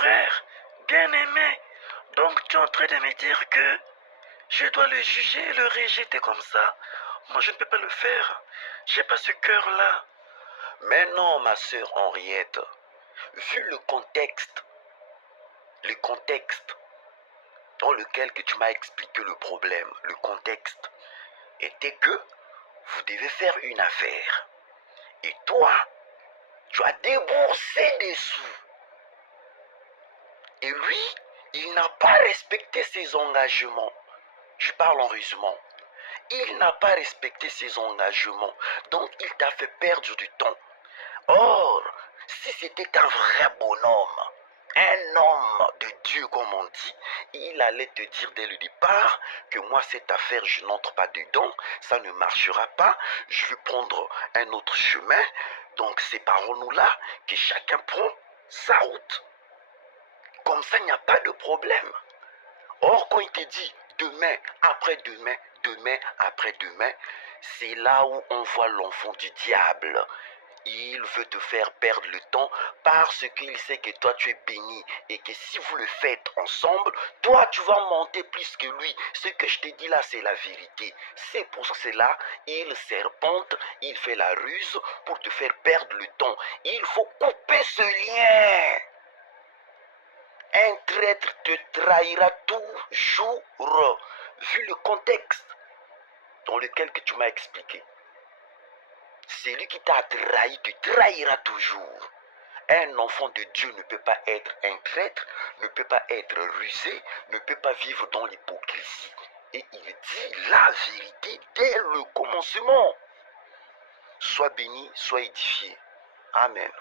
frère, bien-aimé, donc tu es en train de me dire que je dois le juger et le rejeter comme ça. Moi, je ne peux pas le faire. J'ai pas ce cœur-là. Mais non, ma sœur Henriette, vu le contexte dans lequel que tu m'as expliqué le problème, le contexte était que vous devez faire une affaire. Et toi, tu as déboursé des sous. Et lui, il n'a pas respecté ses engagements. Je parle en résumant. Il n'a pas respecté ses engagements. Donc, il t'a fait perdre du temps. Or, si c'était un vrai bonhomme, un homme de Dieu comme on dit, il allait te dire dès le départ que moi cette affaire je n'entre pas dedans, ça ne marchera pas, je vais prendre un autre chemin, donc séparons-nous là, que chacun prend sa route. Comme ça il n'y a pas de problème. Or quand il te dit demain, après-demain, demain, après-demain, c'est là où on voit l'enfant du diable. Il veut te faire perdre le temps parce qu'il sait que toi tu es béni et que si vous le faites ensemble, toi tu vas monter plus que lui. Ce que je te dis là, c'est la vérité. C'est pour cela, il serpente, il fait la ruse pour te faire perdre le temps. Il faut couper ce lien. Un traître te trahira toujours, vu le contexte dans lequel que tu m'as expliqué. Celui qui t'a trahi te trahira toujours. Un enfant de Dieu ne peut pas être un traître, ne peut pas être rusé, ne peut pas vivre dans l'hypocrisie. Et il dit la vérité dès le commencement. Sois béni, sois édifié. Amen.